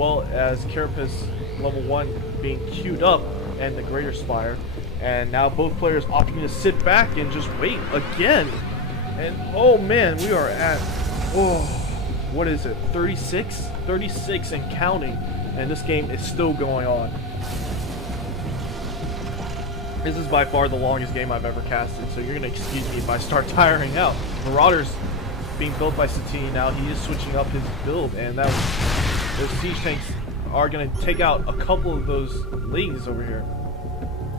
well as Carapace level 1 being queued up and the Greater Spire. And now both players opting to sit back and just wait again. And oh man, we are at, oh, what is it, 36? 36 and counting. And this game is still going on. This is by far the longest game I've ever casted, so you're going to excuse me if I start tiring out. Marauders being built by Satiini now. He is switching up his build, and those siege tanks are going to take out a couple of those lings over here.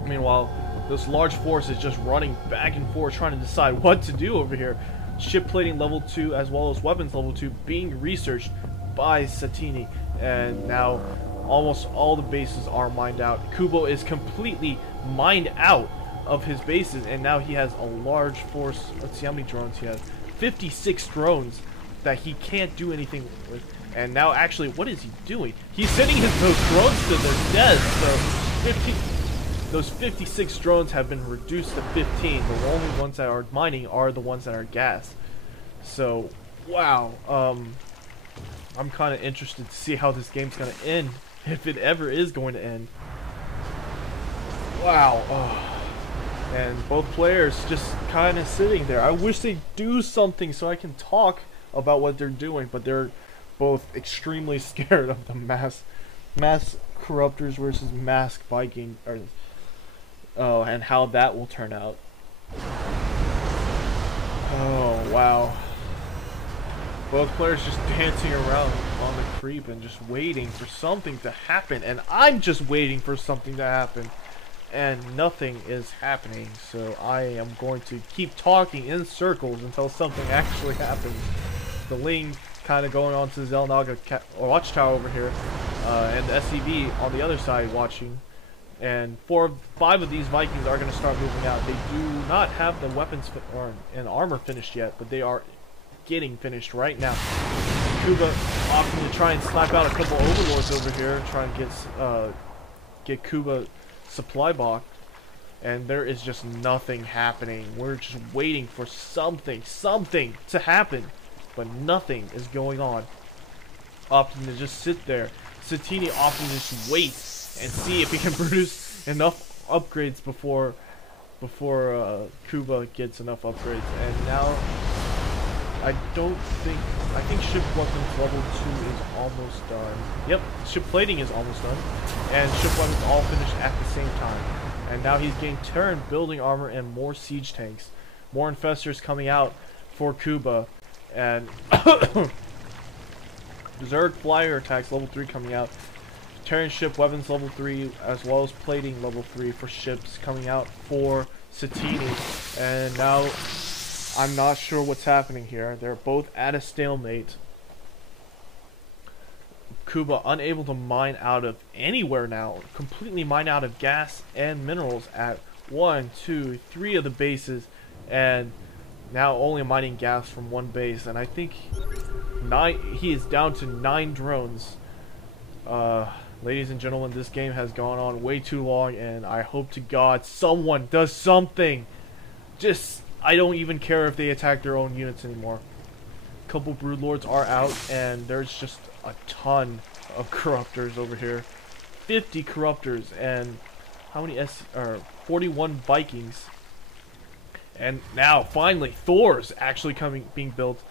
Meanwhile, this large force is just running back and forth trying to decide what to do over here. Ship plating level 2 as well as weapons level 2 being researched by Satiini, and now almost all the bases are mined out. Kubo is completely mined out of his bases, and now he has a large force. Let's see how many drones he has. 56 drones that he can't do anything with. And now actually, what is he doing? He's sending those drones to their deaths. So those 56 drones have been reduced to 15. The only ones that are mining are the ones that are gas. So wow, I'm kind of interested to see how this game's going to end, if it ever is going to end. Wow. Oh. And both players just kind of sitting there. I wish they'd do something so I can talk about what they're doing, but they're both extremely scared of the mass corruptors versus mass Viking, or and how that will turn out. Oh wow. Both players just dancing around on the creep and just waiting for something to happen, and I'm just waiting for something to happen, and nothing is happening. So I am going to keep talking in circles until something actually happens. The Ling kind of going on to the xel'naga watchtower over here, and the SCV on the other side watching. And 5 of these Vikings are going to start moving out. They do not have the weapons and armor finished yet, but they are getting finished right now. Kuba opting to try and slap out a couple overlords over here, try and get Kuba supply block, and there is just nothing happening. We're just waiting for something to happen, but nothing is going on. Opting to just sit there. Satiini opting to just wait and see if he can produce enough upgrades before Kuba gets enough upgrades. And now I think ship weapons level 2 is almost done. Yep, ship plating is almost done. And ship weapons all finished at the same time. And now he's getting Terran building armor and more siege tanks. More infestors coming out for Kuba. And Berserk flyer attacks level 3 coming out. Terran ship weapons level 3 as well as plating level 3 for ships coming out for Satiini. And now I'm not sure what's happening here. They're both at a stalemate. Kuba unable to mine out of anywhere now. Completely mine out of gas and minerals at 1, 2, 3 of the bases. And now only mining gas from one base. And I think he is down to 9 drones. Ladies and gentlemen, this game has gone on way too long. And I hope to God someone does something. I don't even care if they attack their own units anymore. A couple broodlords are out, and there's just a ton of corruptors over here. 50 corruptors, and how many 41 Vikings. And now, finally, Thor's actually being built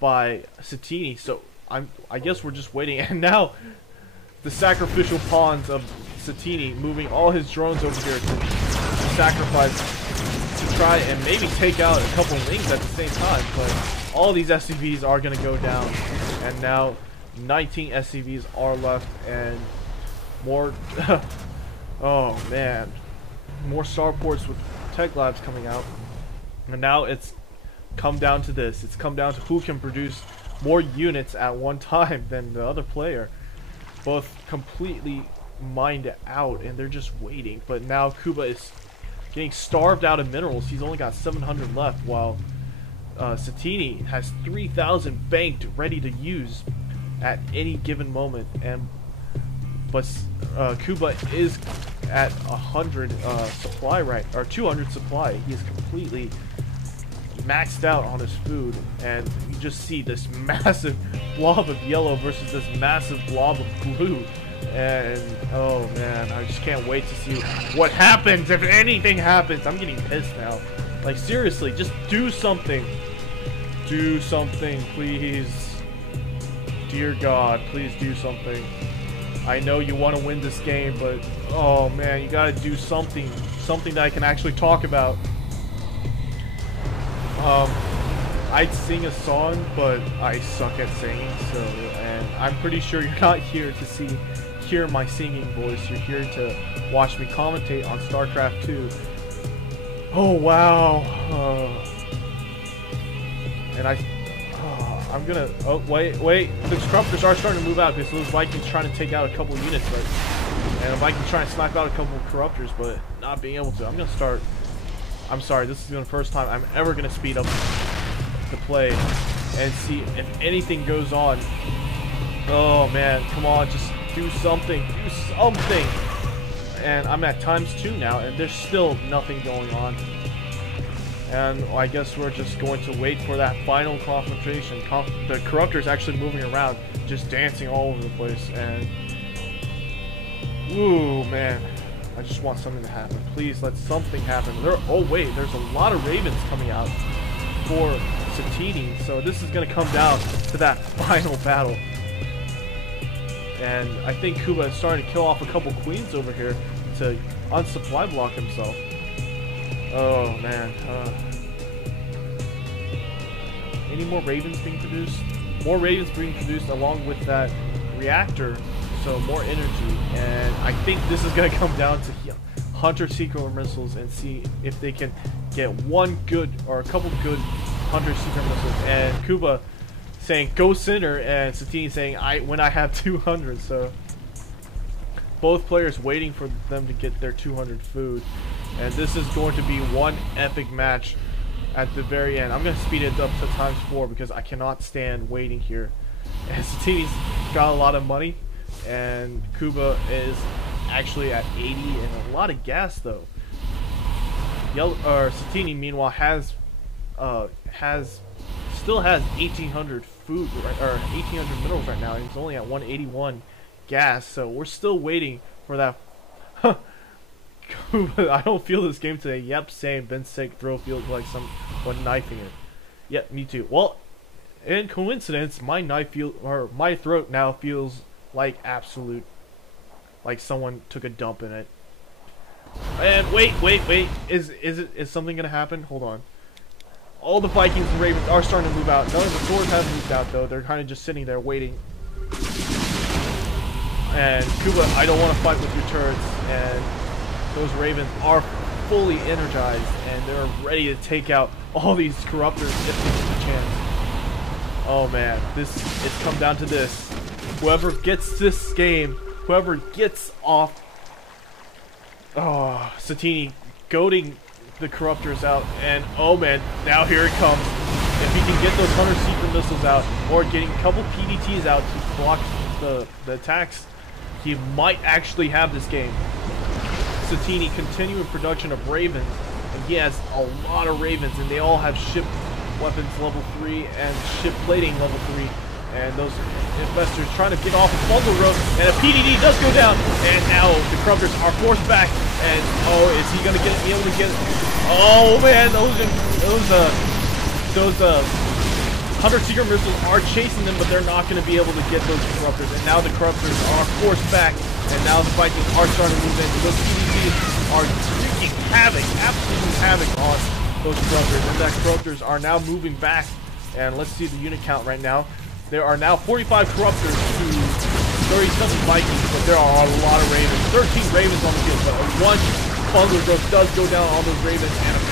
by Satiini. So I guess we're just waiting. And now, the sacrificial pawns of Satiini moving all his drones over here to sacrifice, to try and maybe take out a couple lings at the same time, but all these SCVs are going to go down, and now 19 SCVs are left, and more oh man, more starports with tech labs coming out. And now it's come down to this. It's come down to who can produce more units at one time than the other player. Both completely mined out, and they're just waiting. But now Kuba is getting starved out of minerals. He's only got 700 left, while Satiini has 3,000 banked, ready to use at any given moment. But Kuba is at 100 supply, right, or 200 supply. He is completely maxed out on his food, and you just see this massive blob of yellow versus this massive blob of blue. And oh man, I just can't wait to see what happens. If anything happens, I'm getting pissed now. Like seriously, just do something. Do something, please. Dear God, please do something. I know you want to win this game, but oh man, you gotta do something. Something that I can actually talk about. I'd sing a song, but I suck at singing, so, and I'm pretty sure you're not here to hear my singing voice. You're here to watch me commentate on StarCraft 2. Oh wow. And I'm gonna, oh wait, the Corruptors are starting to move out because those Vikings trying to take out a couple units, right? And a Viking trying to snipe out a couple of Corruptors, but not being able to. I'm gonna start, I'm sorry, this is the first time I'm ever gonna speed up the play and see if anything goes on. Oh man, come on, just do something, do something. And I'm at ×2 now, and there's still nothing going on. And I guess we're just going to wait for that final confrontation. The Corruptor's actually moving around, just dancing all over the place, and ooh man, I just want something to happen. Please let something happen. Oh wait, there's a lot of Ravens coming out for Satiini, so this is going to come down to that final battle. And I think Kuba is starting to kill off a couple queens over here to unsupply block himself. Oh man. Any more Ravens being produced? More Ravens being produced along with that reactor, so more energy. And I think this is going to come down to Hunter Seeker missiles and see if they can get one good or a couple good Hunter Seeker missiles. And Kuba saying go center, and Satiini saying when I have 200. So both players waiting for them to get their 200 food, and this is going to be one epic match at the very end. I'm going to speed it up to ×4 because I cannot stand waiting here. And Satiini's got a lot of money, and Kuba is actually at 80 and a lot of gas though. Satiini meanwhile still has 1,800 food, or 1,800 minerals right now, and he's only at 181 gas, so we're still waiting for that. I don't feel this game today. Yep, same. Been sick. Throw feels like someone knifing it. Yep, me too. Well, in coincidence, my my throat now feels like absolute, like someone took a dump in it. And wait. Is something gonna happen? Hold on. All the Vikings and Ravens are starting to move out. None of the Thors haven't moved out though. They're kind of just sitting there waiting. And Kuba, I don't want to fight with your turrets. And those Ravens are fully energized, and they're ready to take out all these Corruptors if they get a chance. Oh man, it's come down to this. Whoever gets this game, whoever gets off. Oh, Satiini goading the Corruptors out, and oh man, now here it comes. If he can get those Hunter Seeker missiles out, or getting a couple PDTs out to block the attacks, he might actually have this game. Satiini continuing production of Ravens, and he has a lot of Ravens, and they all have ship weapons level 3 and ship plating level 3. And those investors trying to get off a bundle road, and a PDD does go down, and now the Corruptors are forced back, and oh, is he gonna be able to get? Oh man, those Hunter Seeker missiles are chasing them, but they're not going to be able to get those Corruptors. And now the Corruptors are forced back, and now the Vikings are starting to move in. Those PDTs are wreaking havoc, absolute havoc on those Corruptors, and that Corruptors are now moving back. And let's see the unit count right now. There are now 45 Corruptors to 37 Vikings, but there are a lot of Ravens. 13 Ravens on the field, but one bundler growth does go down on those Ravens, and a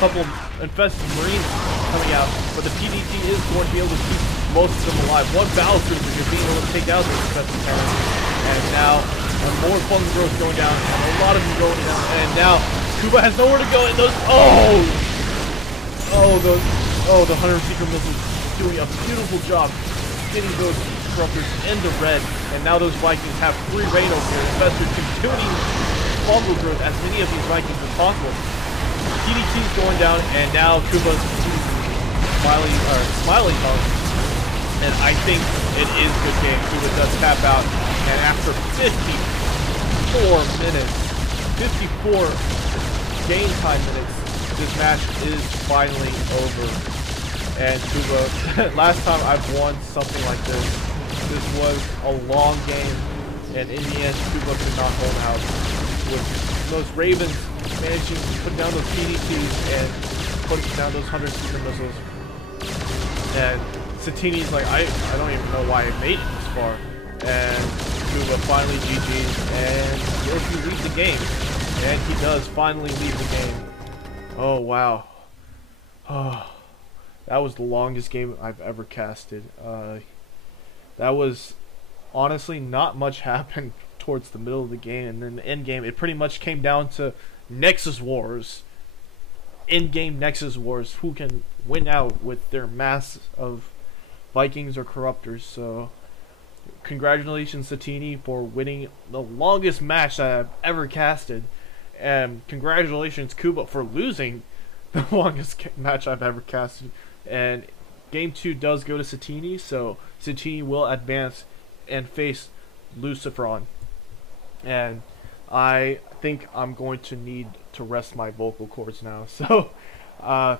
couple infested Marines coming out, but the PDT is going to be able to keep most of them alive. One battle cruiser is being able to take out those infested Marines, and now more bundle growth going down, and a lot of them going down, and now Kuba has nowhere to go, and those the Hunter Seeker missiles doing a beautiful job getting those Corruptors into red, and now those Vikings have free reign over here. Investors continuing bundle growth as many of these Vikings as possible. PDT's going down, and now Kuba's smiling on. And I think it is a good game. Kuba does tap out, and after 54 minutes, 54 game time minutes, this match is finally over. And Kuba, last time I've won something like this was a long game, and in the end, Kuba could not hold out. With those Ravens managing to put down those PDTs and putting down those 100 super missiles. And Satiini's like, I don't even know why I made it this far. And Kuba finally GG's, and will he lead the game? And he does finally lead the game. Oh, wow. Oh, that was the longest game I've ever casted. That was honestly not much happened towards the middle of the game, and then the end game, it pretty much came down to Nexus Wars. In-game Nexus Wars, who can win out with their mass of Vikings or Corruptors. So congratulations Satiini for winning the longest match that I've ever casted, and congratulations Kuba for losing the longest match I've ever casted. And game 2 does go to Satiini, so Satiini will advance and face Lucifron. And I think I'm going to need to rest my vocal cords now. So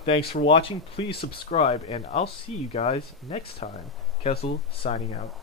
thanks for watching. Please subscribe, and I'll see you guys next time. Kessel signing out.